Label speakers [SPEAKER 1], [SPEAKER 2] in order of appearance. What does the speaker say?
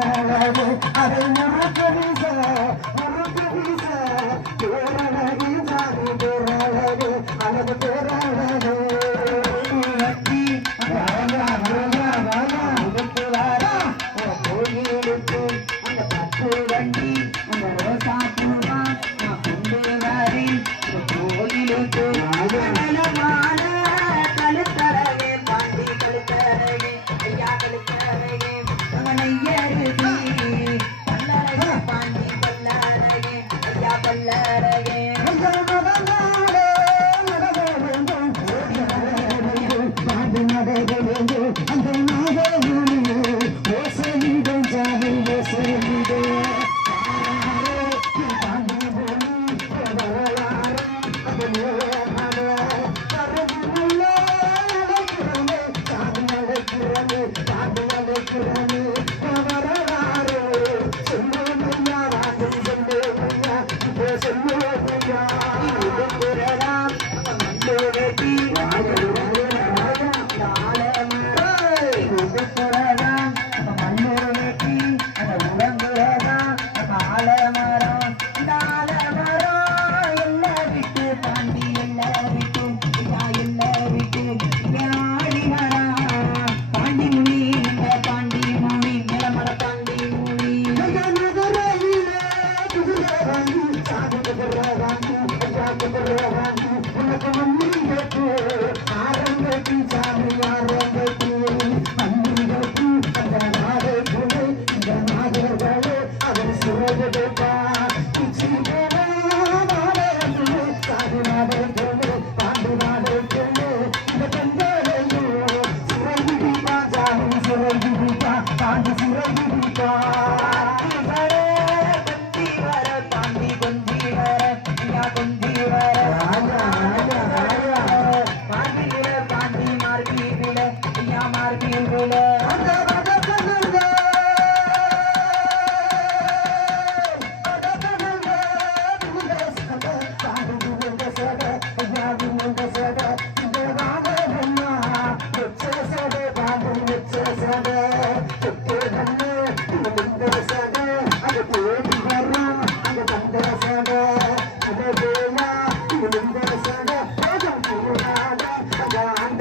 [SPEAKER 1] கண்ணளவு அதை முருகரிச முருகரிச Thank you. que